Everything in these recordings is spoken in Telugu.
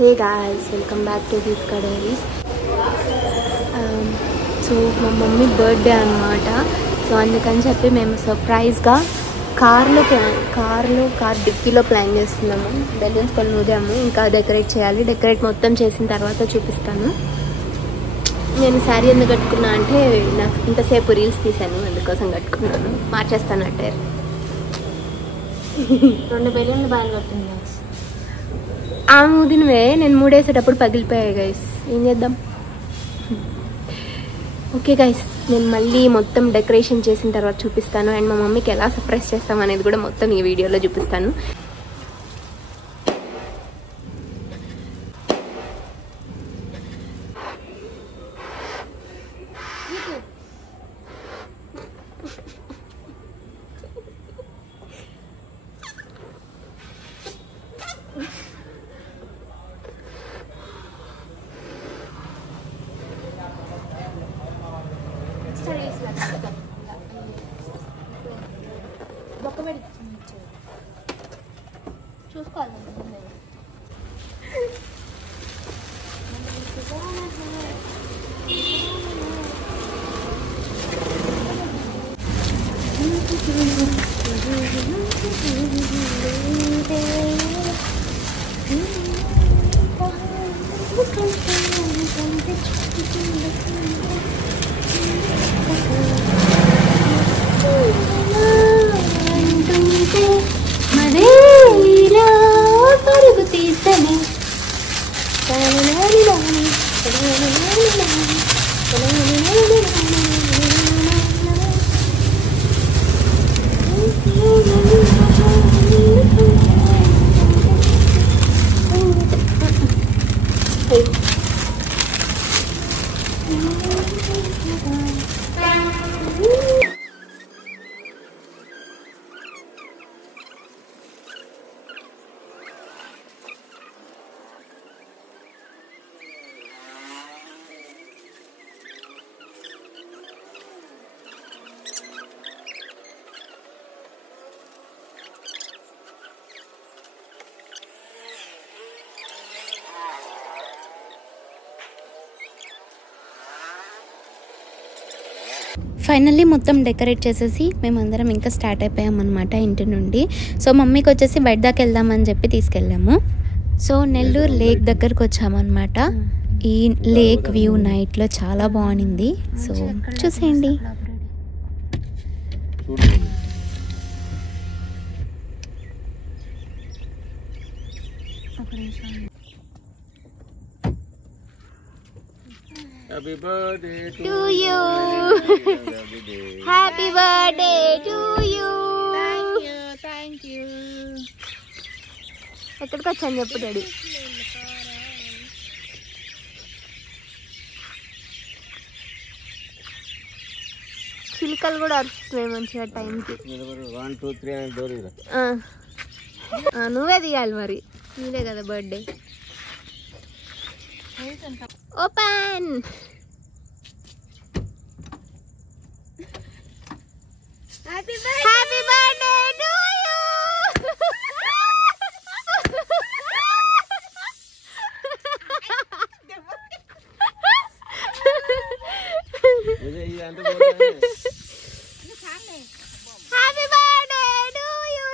Hey guys, welcome back to Deepika Diaries. So మా మమ్మీ బర్త్డే అనమాట. సో అందుకని చెప్పి మేము సర్ప్రైజ్గా కార్ డిక్కీలో ప్లాన్ చేస్తున్నాము. బెలూన్స్ కొన్ని ఊదాము, ఇంకా డెకరేట్ చేయాలి. డెకరేట్ మొత్తం చేసిన తర్వాత చూపిస్తాను. నేను శారీ ఎందుకు కట్టుకున్నా అంటే నాకు ఇంతసేపు రీల్స్ తీసాను, అందుకోసం కట్టుకున్నాను. మార్చేస్తాను అంటే 2 బెలూన్లు బాగా కట్టింది. ఆ ఊదినవే నేను మూడేసేటప్పుడు పగిలిపోయాయి గైస్, ఏం చేద్దాం. ఓకే గైస్, నేను మళ్ళీ మొత్తం డెకరేషన్ చేసిన తర్వాత చూపిస్తాను. అండ్ మా మమ్మీకి ఎలా సర్ప్రైజ్ చేస్తాం అనేది కూడా మొత్తం ఈ వీడియోలో చూపిస్తాను. చూసుకోవాలి. ఫైనల్లీ మొత్తం డెకరేట్ చేసేసి మేమందరం ఇంకా స్టార్ట్ అయిపోయామన్నమాట ఇంటి నుండి. సో మమ్మీకి వచ్చేసి బయట దాకా వెళ్దామని చెప్పి తీసుకెళ్ళాము. సో నెల్లూరు లేక్ దగ్గరకు వచ్చామన్నమాట. ఈ లేక్ వ్యూ నైట్లో చాలా బాగుంది. సో చూసేయండి. Happy birthday to you. Happy birthday to you. Thank you. ఎక్కడికి వచ్చాను చెప్పు డాడీ. చిలుకలు కూడా అరుస్తున్నాయి మంచిగా టైంకి. 1 2 3 అని డోర్ ఇరా. నువ్వే తీయాలి మరి, నీదే కదా birthday. Open. Happy birthday to you. ఇదే ఈ అంటే పోతానే. Happy birthday to you.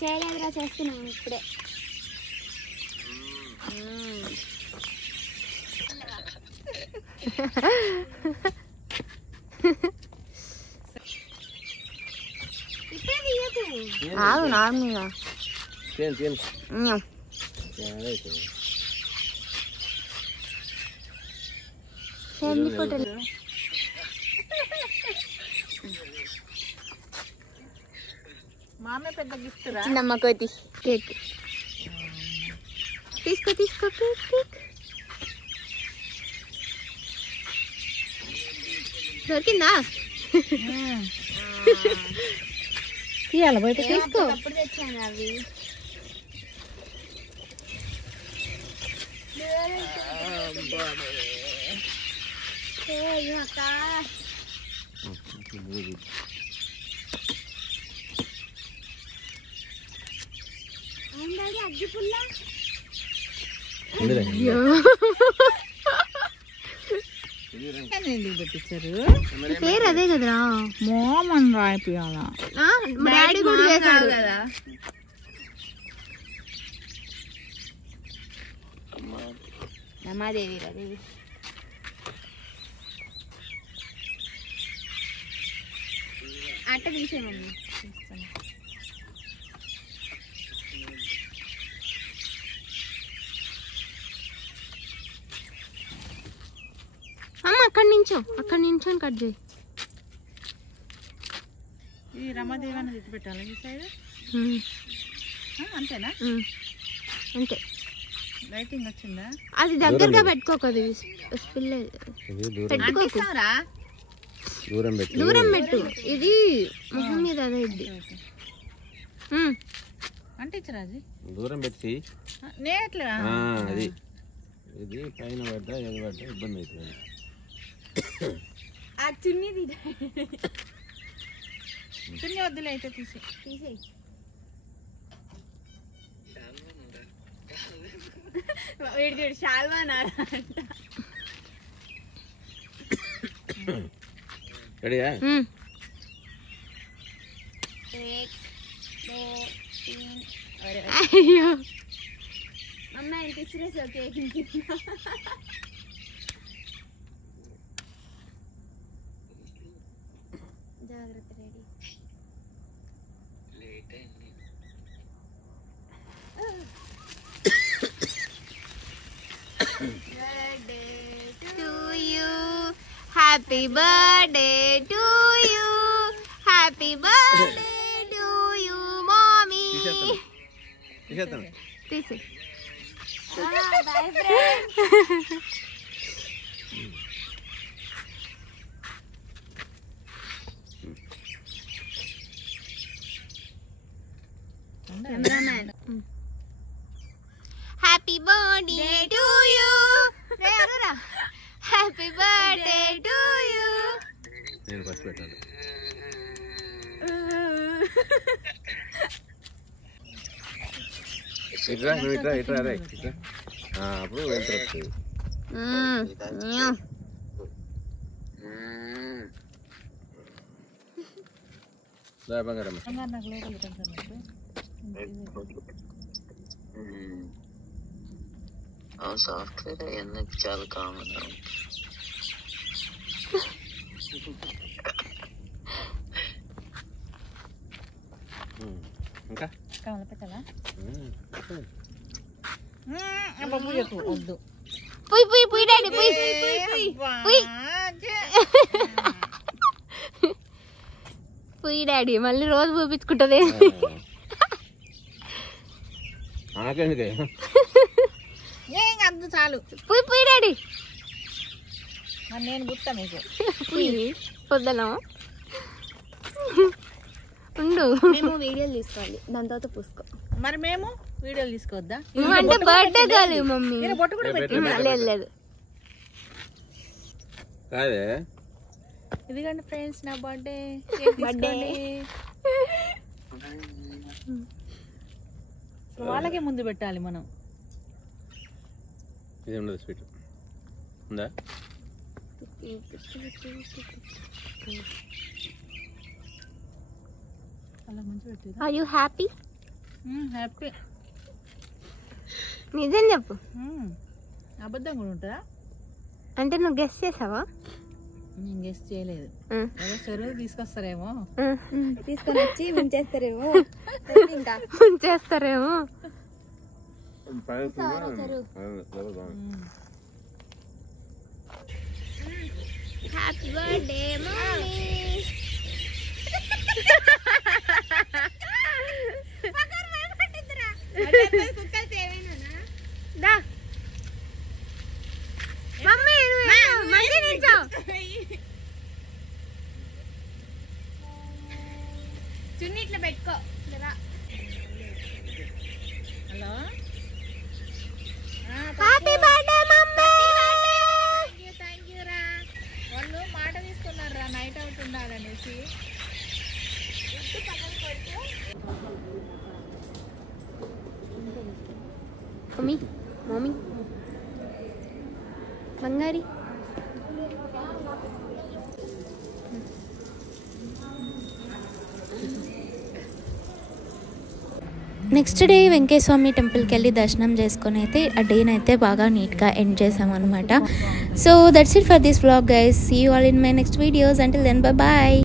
చేయలేదురా, చేస్తున్నాను ఇప్పుడే. ఆగు నార్మల్గా. మామే పెద్ద గిఫ్ట్ రా. నమ్మకోతి కేక్ తీసుకో కేక్. దొరికిందా? తీయాలి బయట. తీసుకో. అప్పుడు తెచ్చాను అవి. పెట్టించారు పేరు అదే కదరా మోమన్ రాయిపోయాలా డాడీ కూడా చేశాడు కదా. రమాదేవి రదేవి అట్ట తీసేయమని అమ్మ అక్కడి నుంచో కట్ చేయి. ఈ రమాదేవి అన్నది ఎత్తి పెట్టాలి ఈ సైడ్ అంతేనా? అంతే. లైటింగ్ వచ్చిందా? అది దగ్గరగా పెట్టుకోకది స్పిల్ పెట్టుకోకు. దూరం పెట్టు. ఇది మొహం మీద అదే ఇది అంటే రాజు దూరం పెట్టి నేట్లా అది ఇది పైన పడ్డా ఏది పడ్డా ఇబ్బంది అవుతుంది. ఆ చున్నీ చున్నీ వద్దులే అయితే తీసేయి. వీడు శాల్వా రెడీయా? అయ్యో అమ్మ ఎంత సీరియస్ కేక్ జాగ్రత్త. Ready. Happy birthday to you. Happy birthday to you, mommy. తీసేస్తాను. తీసి. Bye friends. Cameraman. Happy birthday to you. Happy birthday to you. నేను ఫస్ట్ పెట్టాను. ఇట్రా రే ఇట్రా. అప్పుడు వెళ్తుంది. బంగారమ్మ నాకు లోపల కొంచెం సాఫ్ట్వేర్ అవన్నీ చాలా కామన్. ఇంకా కావాలి పెట్టాలా? వద్దు. పుయ్ డాడీ పుయ్. పుయ్ డాడీ మళ్ళీ రోజు పూపించుకుంటది. ఏం అద్దు చాలు. పుయ్ డాడీ. మరి నేను గుర్తా మీకు పుయ్ పొద్దున ఉండు. మేము వీడియోలు తీసుకోవాలి, దాని తర్వాత పూసుకో. మరి మేము వీడియోలు తీసుకోవద్దా? నువ్వంటే బర్త్డే కాదు మమ్మీ. బొట్టు కూడా లేదు. కాదే ఇదిగోండి ఫ్రెండ్స్ నా బర్త్డే. వాళ్ళకే ముందు పెట్టాలి మనం. ఇది ఉండదు స్వీట్ ఉందా? అలా మంచి పెట్టేది. Are you happy? హ్యాపీ. నిజం చెప్పు. అబద్ధం కూడా ఉంటుందా? అంటే నువ్వు గెస్ చేసావా? నేను గెస్ చేయలేదు. చెరువు తీసుకొస్తారేమో, తీసుకొని వచ్చి ముంచేస్తారేమో. Happy birthday mummy. చున్నీ ఇట్లా పెట్టుకో. Hello happy birthday mummy. Thank you రా. వాళ్ళు మాట తీసుకున్నారు రా నైట్ అవుట్ ఉండాలనేసి. మమ్మీ మమ్మీ బంగారి నెక్స్ట్ డే వెంకటేశ్వర టెంపుల్కి వెళ్ళి దర్శనం చేసుకొని అయితే ఆ డేని అయితే బాగా నీట్గా ఎండ్ చేసామన్నమాట. So that's it for this vlog guys. See you all in my next videos. Until then bye bye.